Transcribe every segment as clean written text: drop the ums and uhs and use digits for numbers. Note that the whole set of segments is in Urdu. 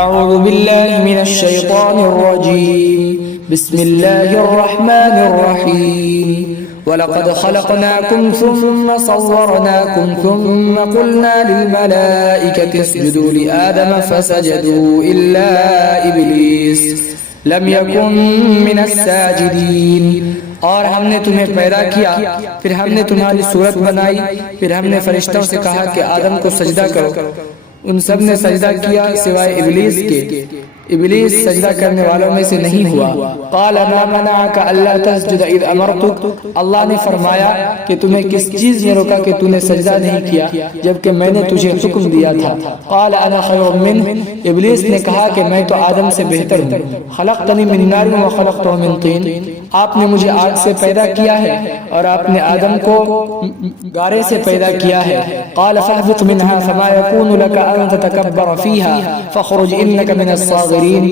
أعوذ بالله من الشيطان الرجيم بسم الله الرحمن الرحيم وَلَقَدْ خَلَقْنَاكُمْ ثُمَّ صَوَّرْنَاكُمْ ثُمَّ قُلْنَا لِلْمَلَائِكَةِ اسْجُدُوا لِآدَمَ فَسَجَدُوا إِلَّا إِبْلِيسَ لَمْ يَكُنْ مِنَ السَّاجِدِينَ۔ اور ہم نے تمہیں پیدا کیا، پھر ہم نے تمہاری صورت بنائی، پھر ہم نے فرشتوں سے کہا کہ آدم کو سجدہ کرو، ان سب نے سجدہ کیا سوائے ابلیس کے، ابلیس سجدہ کرنے والوں میں سے نہیں ہوا۔ قال ما منعك الا تسجد اذ امرتك، اللہ نے فرمایا کہ تمہیں کس چیز نے روکا کہ تو نے سجدہ نہیں کیا جبکہ میں نے تجھے حکم دیا تھا۔ قال انا خير منه، ابلیس نے کہا کہ میں تو آدم سے بہتر ہوں۔ خلقتني من نار وخلقته من طين، آپ نے مجھے آگ سے پیدا کیا ہے اور آپ نے آدم کو گارے سے پیدا کیا ہے۔ قال فاهبط منها فما يكون لك ان تتكبر فيها فاخرج انك من الصاغرين،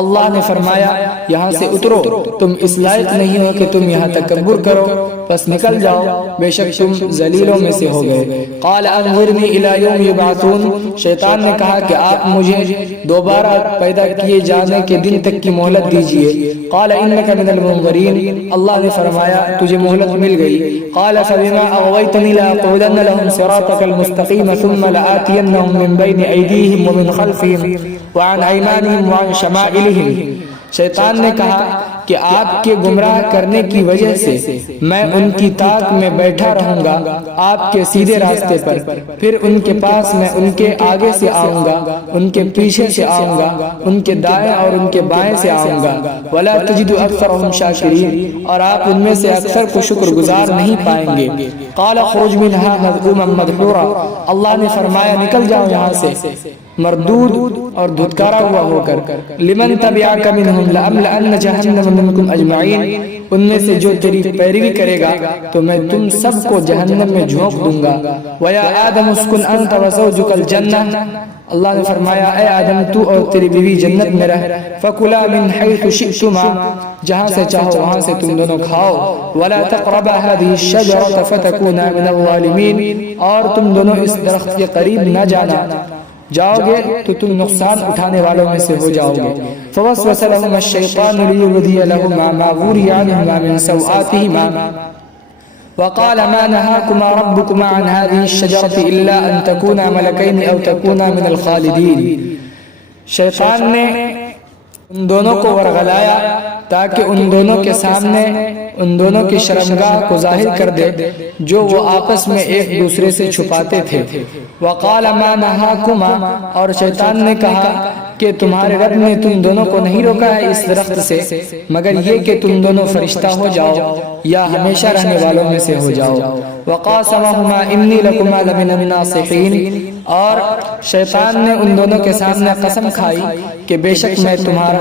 اللہ نے فرمایا یہاں سے اترو، تم اس لائق نہیں ہو کہ تم یہاں تکبر کرو، بس نکل جاؤ، بے شک تم ذلیلوں میں سے ہو گئے۔ قال انظرنی الی یوم یبعثون، شیطان نے کہا کہ آپ مجھے دوبارہ پیدا کیے جانے کے دن تک کی مہلت دیجئے۔ قال انک من المنظرین، اللہ نے فرمایا تجھے مہلت مل گئی۔ قال فبما اغویتنی لاقعدن لهم صراطک المستقیم ثم لآتینهم من بین ایدیہم ومن خلفہم وعن ایمانہم وعن شمائلہم، شیطان نے کہا کہ آپ کے گمراہ کرنے کی وجہ سے میں ان کی طاق میں بیٹھا رہوں گا آپ کے سیدھے راستے پر، پھر ان کے پاس میں ان کے آگے سے آؤں گا، ان کے پیچھے سے آؤں گا، ان کے دائیں اور ان کے بائیں سے آؤں گا۔ وَلَا تَجِدُ أَكْثَرَهُمْ شَاكِرِينَ، اور آپ ان میں سے اکثر کو شکر گزار نہیں پائیں گے۔ قَالَ اخْرُجْ مِنْهَا مَذْءُومًا مَدْحُورًا، اللہ نے فرمایا نکل جاؤ یہاں سے مردود اور دھتکارا ہوا ہو کر۔ لمن تبعک منہم لأملأن جہنم منکم اجمعین، ان میں سے جو تیری پیروی کرے گا تو میں تم سب کو جہنم میں جھونک دوں گا۔ وَيَا آدَمُ اسْكُنْ أَنْتَ وَزَوْجُكَ الْجَنَّةَ، اللہ نے فرمایا اے آدم تو اور تیری بیوی جنت میں رہ۔ فَكُلَا مِنْ حَيْثُ شِئْتُمَا، جہاں سے چاہو وہاں سے تم دونوں کھاؤ۔ وَلَا تَقْرَبَا هَذِهِ الشَّجَرَةَ فَتَكُونَا مِنَ الظَّالِمِينَ، اور تم دونوں اس درخت کے قریب نہ جانا، جاؤ گے تو تم نقصان اٹھانے والوں میں سے ہو جاؤ گے۔ فوسوس لهما الشیطان لیبدی لهما ما وري عنهما من سوآتهما وقال ما نهاكما ربكما عن هذه الشجرة إلا أن تكونا ملكين أو تكونا من الخالدين، شیطان نے ان دونوں کو ورغلایا تاکہ ان دونوں کے سامنے ان دونوں کی شرمگاہ کو ظاہر کر دے جو وہ آپس میں ایک دوسرے سے چھپاتے تھے۔ وقال ما نهاكما، اور شیطان نے کہا کہ تمہارے رب نے تم دونوں کو نہیں روکا ہے اس درخت سے مگر یہ کہ تم دونوں فرشتہ ہو جاؤ یا ہمیشہ رہنے والوں میں سے ہو جاؤ۔ وقاسمہما انی لکما لمن الناصحین، اور شیطان نے ان دونوں کے سامنے قسم کھائی کہ بے شک میں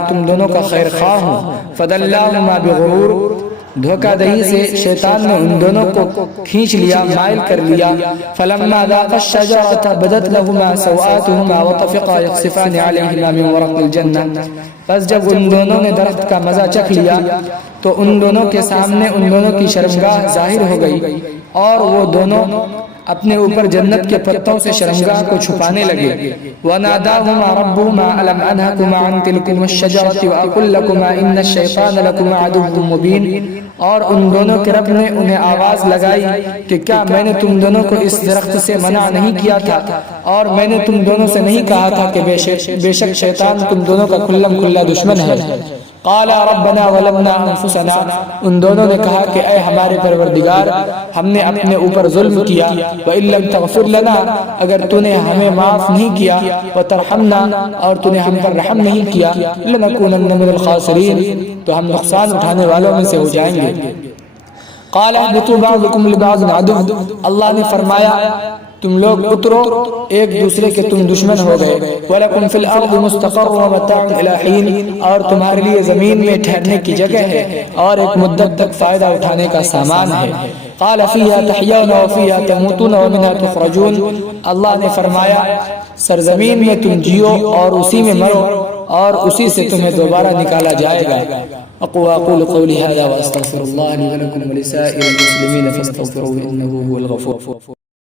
تم دونوں کا خیر خواہ ہوں۔ فدلاہما بغرور، دھوکہ دہی سے شیطان نے ان دونوں کو کھینچ لیا، مائل کر لیا۔ فلما ذاقا الشجرة بدت لهما سوآتهما وطفقا يخصفان عليهما من ورق الجنة، بس جب ان دونوں نے درخت کا مزہ چکھ لیا تو ان دونوں کے سامنے ان دونوں کی شرمگاہ ظاہر ہو گئی اور وہ دونوں اپنے اوپر جنت کے پتوں سے شرمگاہ کو چھپانے لگے۔ وَنَادَاهُمَا رَبُّهُمَا أَلَمْ أَنْهَكُمَا عَنْ تِلْكُمَا الشَّجَرَةِ وَأَقُلْ لَكُمَا إِنَّ الشَّيْطَانَ لَكُمَا عَدُوٌّ مُبِينٌ، اور ان دونوں کے رب نے انہیں آواز لگائی کہ کیا میں نے تم دونوں کو اس درخت سے منع نہیں کیا تھا اور میں نے تم دونوں سے نہیں کہا تھا کہ بے شک شیطان تم دونوں کا کھلم کھلا دشمن ہے۔ قال ربنا ظلمنا انفسنا، ان دونوں نے کہا کہ اے ہمارے پروردگار ہم نے اپنے اوپر ظلم کیا، وَإِن لَمْ تَغْفِرْ لَنَا، اگر تو نے ہمیں معاف نہیں کیا، وَتَرْحَمْنَا، اور تو نے ہم پر رحم نہیں کیا، لَنَكُونَنَّ مِنَ الْخَاسِرِينَ، تو ہم نقصان اٹھانے والوں میں سے ہو جائیں گے۔ قال اهبطوا بعضكم لبعض عدو، اللہ نے فرمایا تم لوگ اترو ایک دوسرے کے تم دشمن ہو گئے۔ وَلَكُمْ فِي الْأَرْضِ مُسْتَقَرٌّ وَمَتَاعٌ إِلَىٰ حِينٍ، اور تمہارے لیے زمین میں ٹھہرنے کی جگہ ہے اور ایک مدت تک فائدہ اٹھانے کا سامان ہے۔ قَالَ فِيهَا تَحْيَوْنَ وَفِيهَا تَمُوتُونَ وَمِنْهَا تُخْرَجُونَ، اللہ نے فرمایا سرزمین میں تم جیو اور اسی میں مرو اور اسی سے تمہیں دوبارہ نکالا جائے گا۔ أقول قولي هذا وأستغفر الله لي ولكم ولسائر المسلمين فاستغفروه إنه هو الغفور